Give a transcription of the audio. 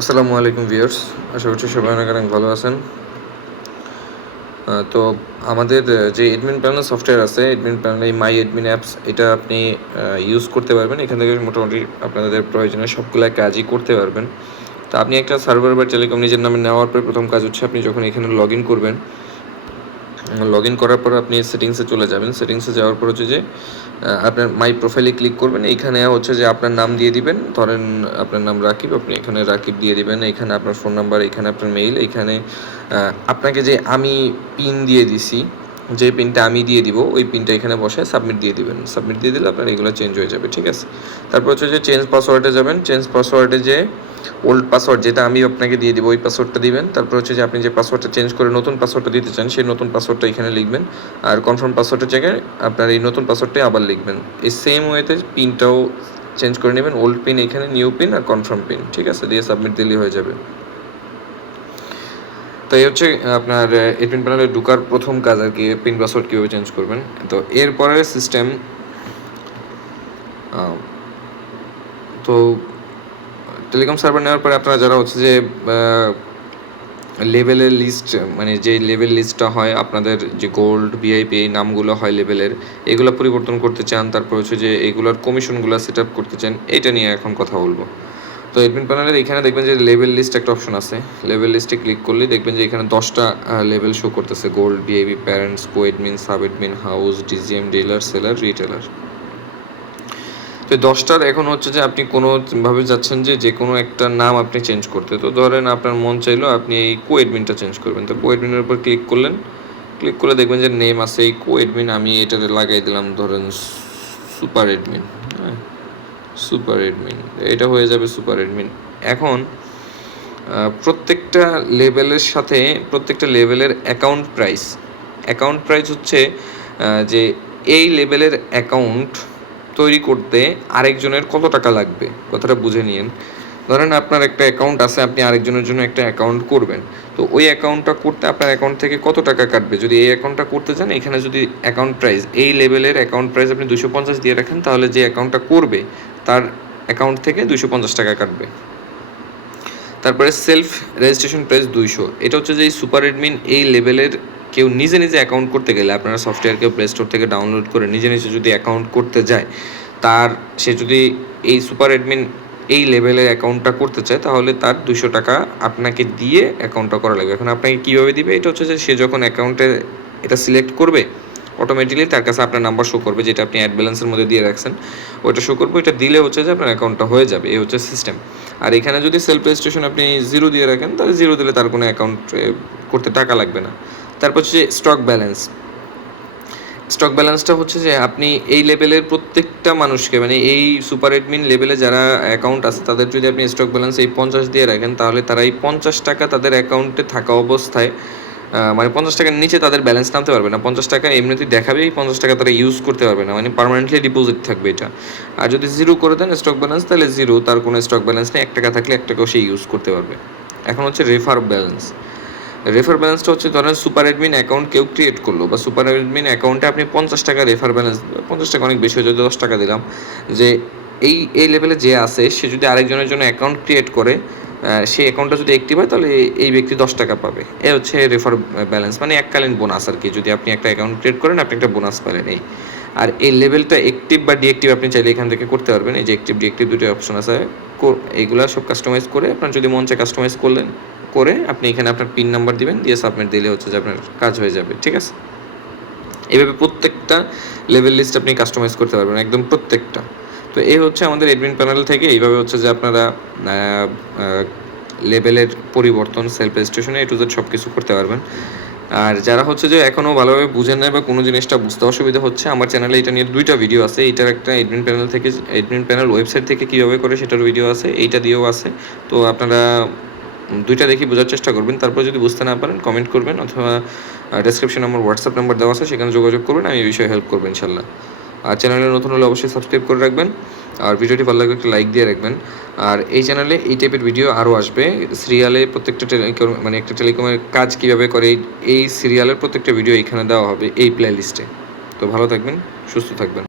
আসসালামু আলাইকুম ভিউয়ার্স, আশা করছি সবাই অনেক অনেক ভালো আছেন। তো আমাদের যে এডমিন প্যানেল সফটওয়্যার আছে এডমিন প্যানেল এই মাই এডমিন অ্যাপস এটা আপনি ইউজ করতে পারবেন। এখান থেকে মোটামুটি আপনাদের প্রয়োজনীয় সবগুলো কাজই করতে পারবেন। তো আপনি একটা সার্ভার বা টেলিকম নিজের নামে নেওয়ার পর প্রথম কাজ হচ্ছে আপনি যখন এখানে লগ ইন করবেন লগ ইন করার পর আপনি সেটিংসে চলে যাবেন। সেটিংসে যাওয়ার পর হচ্ছে যে আপনার মাই প্রোফাইলে ক্লিক করবেন। এইখানে হচ্ছে যে আপনার নাম দিয়ে দিবেন। ধরেন আপনার নাম রাকিব, আপনি এখানে রাকিব দিয়ে দিবেন। এখানে আপনার ফোন নাম্বার এখানে আপনার মেইল এখানে আপনাকে যে আমি পিন দিয়ে দিছি যে পিনটা আমি দিয়ে দিব, ওই পিনটা এখানে বসে সাবমিট দিয়ে দিবেন। সাবমিট দিয়ে দিলে আপনার এগুলো চেঞ্জ হয়ে যাবে, ঠিক আছে? তারপর হচ্ছে যে চেঞ্জ পাসওয়ার্ডে যাবেন। চেঞ্জ পাসওয়ার্ডে যে ওল্ড পাসওয়ার্ড যেটা আমি আপনাকে দিয়ে দিব, ওই পাসওয়ার্ডটা দিবেন। তারপর হচ্ছে যে আপনি যে পাসওয়ার্ডটা চেঞ্জ করে নতুন পাসওয়ার্ডটা দিতে চান, সেই নতুন পাসওয়ার্ডটা এখানে লিখবেন। আর কনফার্ম পাসওয়ার্ডের জায়গায় আপনার এই নতুন পাসওয়ার্ডটাই আবার লিখবেন। এই সেম ওয়েতে পিনটাও চেঞ্জ করে নেবেন। ওল্ড পিন এখানে নিউ পিন আর কনফার্ম পিন ঠিক আছে? দিয়ে সাবমিট দিলেই হয়ে যাবে। তো এই হচ্ছে আপনার এডমিন প্যানেলে ঢুকার প্রথম কাজ আর কি পিন পাসওয়ার্ড কীভাবে চেঞ্জ করবেন। তো এরপরে সিস্টেম তো টেলিকম সার্ভার নেওয়ার পরে আপনারা যারা হচ্ছে যে লেভেলের লিস্ট মানে যে লেভেল লিস্টটা হয়, আপনাদের যে গোল্ড ভিআইপি এই নামগুলো হয় লেভেলের এগুলো পরিবর্তন করতে চান, তারপর হচ্ছে যে এগুলোর কমিশনগুলো সেট আপ করতে চান, এটা নিয়ে এখন কথা বলব। তো এডমিন প্যানেলের এখানে দেখবেন যে লেভেল লিস্ট একটা অপশন আছে। লেভেল লিস্টে ক্লিক করলে দেখবেন যে এখানে দশটা লেভেল শো করতেছে। Gold VIP parents co admin sub admin house DGM dealer seller retailer তো দশটার এখন হচ্ছে যে আপনি কোনোভাবে যাচ্ছেন যে যে কোনো একটা নাম আপনি চেঞ্জ করতে। তো ধরেন আপনার মন চাইলো আপনি এই কো এডমিনটা চেঞ্জ করবেন। তো কো এডমিনের উপর ক্লিক করলেন। ক্লিক করলে দেখবেন যে নেম আছে, এই কো এডমিন আমি এটাতে লাগাই দিলাম, ধরেন সুপার হ্যাঁ সুপার এডমিন এটা হয়ে যাবে সুপার এডমিন এখন প্রত্যেকটা লেভেলের সাথে, প্রত্যেকটা লেভেলের অ্যাকাউন্ট প্রাইস অ্যাকাউন্ট প্রাইস হচ্ছে যে এই লেভেলের অ্যাকাউন্ট তৈরি করতে আরেকজনের কত টাকা লাগবে। কথাটা বুঝে নিন ধরেন আপনার একটা অ্যাকাউন্ট আছে, আপনি আরেকজনের জন্য একটা অ্যাকাউন্ট করবেন। তো ওই অ্যাকাউন্টটা করতে আপনার অ্যাকাউন্ট থেকে কত টাকা কাটবে? যদি এই অ্যাকাউন্টটা করতে চান, এখানে যদি অ্যাকাউন্ট প্রাইস এই লেভেলের অ্যাকাউন্ট প্রাইস আপনি দুশো পঞ্চাশ দিয়ে রাখেন, তাহলে যে অ্যাকাউন্টটা করবে তার অ্যাকাউন্ট থেকে দুশো পঞ্চাশ টাকা কাটবে। তারপরে সেলফ রেজিস্ট্রেশন প্রাইস দুইশো। এটা হচ্ছে যে সুপার এডমিন এই লেভেলের কেউ নিজে নিজে অ্যাকাউন্ট করতে গেলে, আপনারা সফটওয়্যার কেউ প্লে স্টোর থেকে ডাউনলোড করে নিজে নিজে যদি অ্যাকাউন্ট করতে যায়, তার সে যদি এই সুপার এডমিন এই লেভেলের অ্যাকাউন্টটা করতে চায়, তাহলে তার দুশো টাকা আপনাকে দিয়ে অ্যাকাউন্টটা করা লাগবে। এখন আপনাকে কীভাবে দিবে? এটা হচ্ছে যে সে যখন অ্যাকাউন্টে এটা সিলেক্ট করবে অটোমেটিকলি তার কাছে আপনার নাম্বার শো করবে, যেটা আপনি অ্যাড ব্যালেন্সের মধ্যে দিয়ে রাখছেন। ওইটা শো করবে এটা দিলে হচ্ছে যে আপনার অ্যাকাউন্টটা হয়ে যাবে, এই হচ্ছে সিস্টেম আর এখানে যদি সেলফ রেজিস্ট্রেশন আপনি জিরো দিয়ে রাখেন, তাহলে জিরো দিলে তার কোনো অ্যাকাউন্ট করতে টাকা লাগবে না। তারপর হচ্ছে স্টক ব্যালেন্স স্টক ব্যালেন্সটা হচ্ছে যে আপনি এই লেভেলের প্রত্যেকটা মানুষকে মানে এই সুপার এডমিন লেভেলে যারা অ্যাকাউন্ট আছে, তাদের যদি আপনি স্টক ব্যালেন্স এই পঞ্চাশ দিয়ে রাখেন, তাহলে তারা এই পঞ্চাশ টাকা তাদের অ্যাকাউন্টে থাকা অবস্থায় মানে পঞ্চাশ টাকার নিচে তাদের ব্যালেন্স নামতে পারবে না। পঞ্চাশ টাকা এমনিতেই দেখাবেই পঞ্চাশ টাকা তারা ইউজ করতে পারবে না। মানে পার্মানেন্টলি ডিপোজিট থাকবে এটা। আর যদি জিরো করে দেন স্টক ব্যালেন্স তাহলে জিরো তার কোনো স্টক ব্যালেন্স নেই। এক টাকা থাকলে এক টাকাও সে ইউজ করতে পারবে। এখন হচ্ছে রেফার ব্যালেন্স রেফার ব্যালেন্সটা হচ্ছে ধরেন সুপার অ্যাডমিন অ্যাকাউন্ট কেউ ক্রিয়েট করল বা সুপার অ্যাডমিন অ্যাকাউন্টে আপনি পঞ্চাশ টাকা রেফার ব্যালেন্স পঞ্চাশ টাকা অনেক বেশি হয়ে দশ টাকা দিলাম। যে এই এই লেভেলে যে আছে, সে যদি আরেকজনের জন্য অ্যাকাউন্ট ক্রিয়েট করে সেই অ্যাকাউন্টটা যদি অ্যাক্টিভ হয়, তাহলে এই- ব্যক্তি দশ টাকা পাবে। এ হচ্ছে রেফার ব্যালেন্স মানে এককালীন বোনাস আর কি। যদি আপনি একটা অ্যাকাউন্ট ক্রিয়েট করেন, আপনি একটা বোনাস পেলেন এই। আর এই লেভেলটা অ্যাক্টিভ বা ডিঅ্যাক্টিভ আপনি চাইলে এখান থেকে করতে পারবেন। এই যে অ্যাক্টিভ ডিঅ্যাক্টিভ দুটো অপশন আছে। এইগুলা সব কাস্টমাইজ করে আপনার যদি মন চায় কাস্টমাইজ করলেন, করে আপনি এখানে আপনার পিন নাম্বার দিবেন, দিয়ে সাবমিট দিলে হচ্ছে যে আপনার কাজ হয়ে যাবে, ঠিক আছে? এইভাবে প্রত্যেকটা লেভেল লিস্ট আপনি কাস্টমাইজ করতে পারবেন, একদম প্রত্যেকটা। তো এই হচ্ছে আমাদের এডমিন প্যানেল থেকে, এইভাবে হচ্ছে যে আপনারা লেভেলের পরিবর্তন সেলফ রেজিস্ট্রেশনে এ সব কিছু করতে পারবেন। আর যারা হচ্ছে যে এখনও ভালোভাবে বুঝেন না বা কোনো জিনিসটা বুঝতে অসুবিধা হচ্ছে, আমার চ্যানেলে এটা নিয়ে দুইটা ভিডিও আছে। এইটার একটা এডমিন প্যানেল থেকে এডমিন প্যানেল ওয়েবসাইট থেকে কীভাবে করে সেটার ভিডিও আছে, এইটা দিয়েও আছে। তো আপনারা দুইটা দেখি বোঝার চেষ্টা করবেন। তারপর যদি বুঝতে না পারেন কমেন্ট করবেন অথবা ডেসক্রিপশন আমার হোয়াটসঅ্যাপ নাম্বার দেওয়া আছে, সেখানে যোগাযোগ করবেন, আমি এই বিষয়ে হেল্প করব ইনশাল্লাহ। আর চ্যানেলে নতুন হলে অবশ্যই সাবস্ক্রাইব করে রাখবেন। আর ভিডিওটি ভালো লাগলে একটা লাইক দিয়ে রাখবেন। আর এই চ্যানেলে এই টাইপের ভিডিও আরও আসবে। সিরিয়ালে প্রত্যেকটা টেলিকম মানে একটা টেলিকমের কাজ কীভাবে করে, এই- সিরিয়ালের প্রত্যেকটা ভিডিও এখানে দেওয়া হবে এই প্লে লিস্টে তো ভালো থাকবেন, সুস্থ থাকবেন।